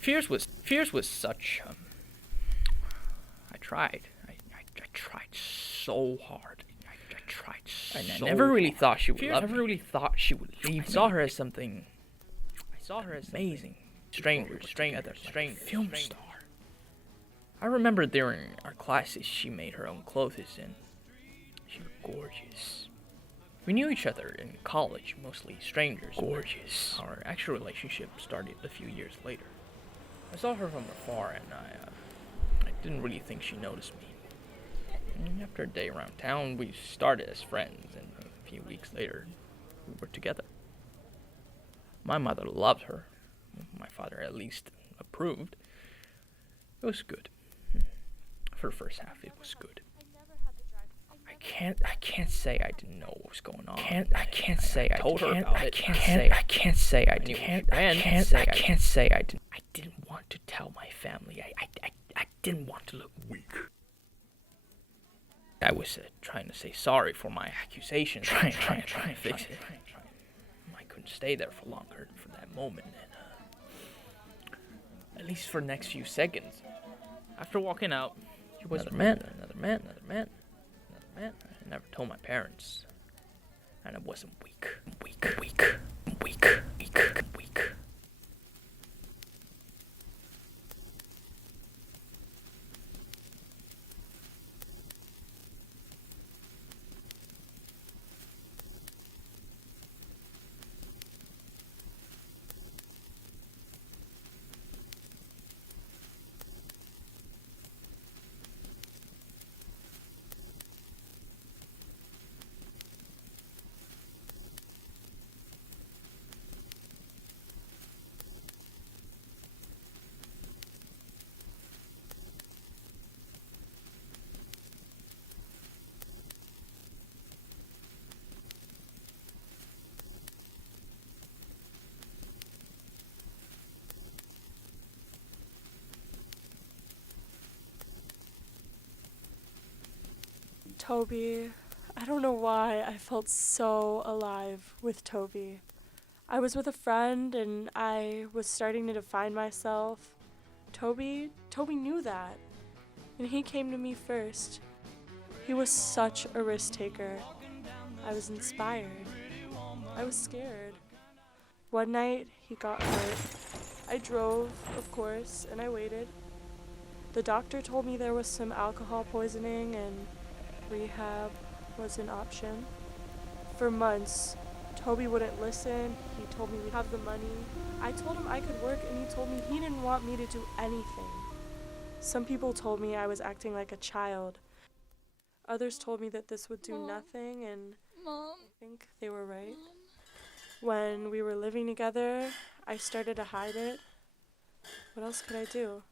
Fears was such. I tried. I tried so hard. I tried so hard. And I never really thought she would love me. I never really thought she would leave me. I saw her as something. Amazing. Strangers, film star. I remember during our classes she made her own clothes and she was gorgeous. We knew each other in college, mostly strangers. Gorgeous. Our actual relationship started a few years later. I saw her from afar and I didn't really think she noticed me. And after a day around town, we started as friends and a few weeks later, we were together. My mother loved her. My father at least approved. It was good. For the first half, it was good. I can't say I didn't know what was going on. I can't say I told her about it. I can't say I didn't. I can't say I didn't. I didn't want to tell my family. I didn't want to look weak. I was trying to say sorry for my accusations. Trying to fix it. I couldn't stay there for longer for that moment. And at least for the next few seconds. After walking out, he was another man. I never told my parents. And I wasn't weak. Toby. I don't know why I felt so alive with Toby. I was with a friend and I was starting to define myself. Toby knew that. And he came to me first. He was such a risk taker. I was inspired. I was scared. One night, he got hurt. I drove, of course, and I waited. The doctor told me there was some alcohol poisoning and rehab was an option. For months, Toby wouldn't listen. He told me we'd have the money. I told him I could work and he told me he didn't want me to do anything. Some people told me I was acting like a child. Others told me that this would do nothing, and I think they were right. When we were living together, I started to hide it. What else could I do?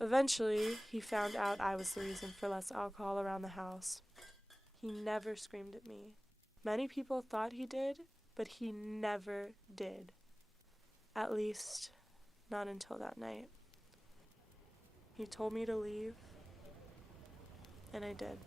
Eventually, he found out I was the reason for less alcohol around the house. He never screamed at me. Many people thought he did, but he never did. At least, not until that night. He told me to leave, and I did.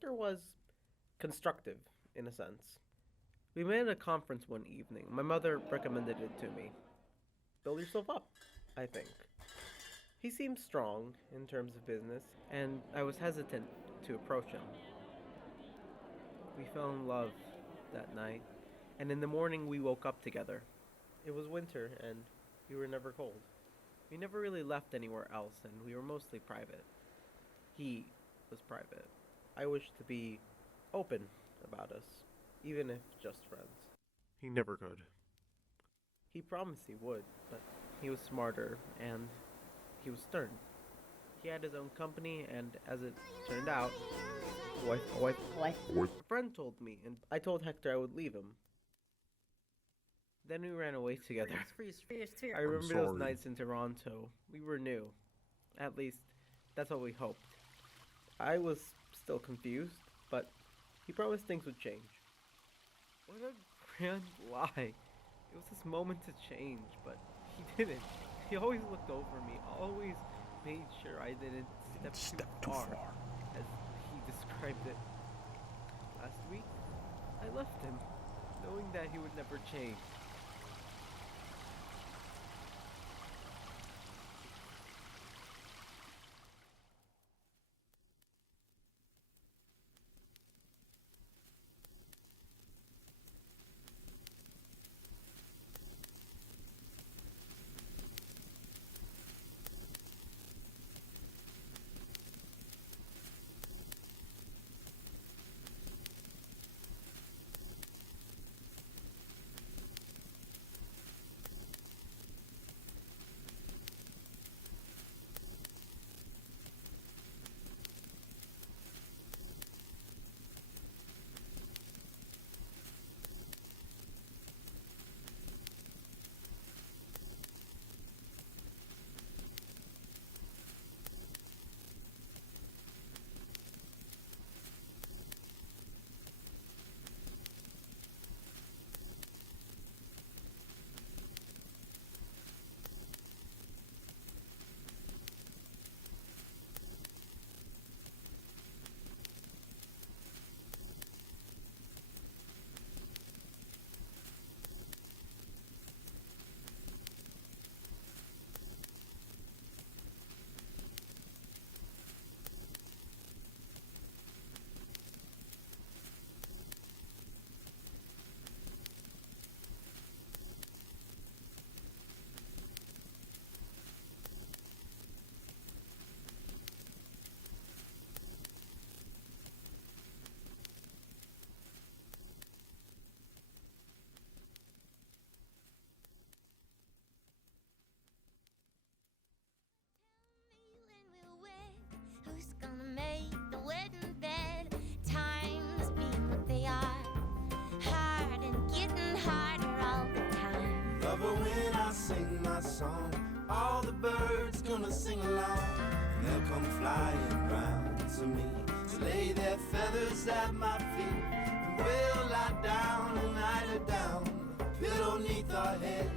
Hector was constructive, in a sense. We met at a conference one evening. My mother recommended it to me. Build yourself up, I think. He seemed strong in terms of business, and I was hesitant to approach him. We fell in love that night, and in the morning we woke up together. It was winter, and we were never cold. We never really left anywhere else, and we were mostly private. He was private. I wished to be open about us, even if just friends. He never could. He promised he would, but he was smarter, and he was stern. He had his own company, and as it turned out, a friend told me, and I told Hector I would leave him. Then we ran away together. I remember those nights in Toronto. We were new. At least, that's what we hoped. I was still confused, but he promised things would change. What a grand lie. It was his moment to change, but he didn't. He always looked over me, always made sure I didn't step too far, as he described it. Last week, I left him, knowing that he would never change. Who's gonna make the wedding bed? Times being what they are, hard and getting harder all the time. Lover, when I sing my song, all the birds gonna sing along, and they'll come flying round to me to lay their feathers at my feet, and we'll lie down and lie down, pillow 'neath our heads,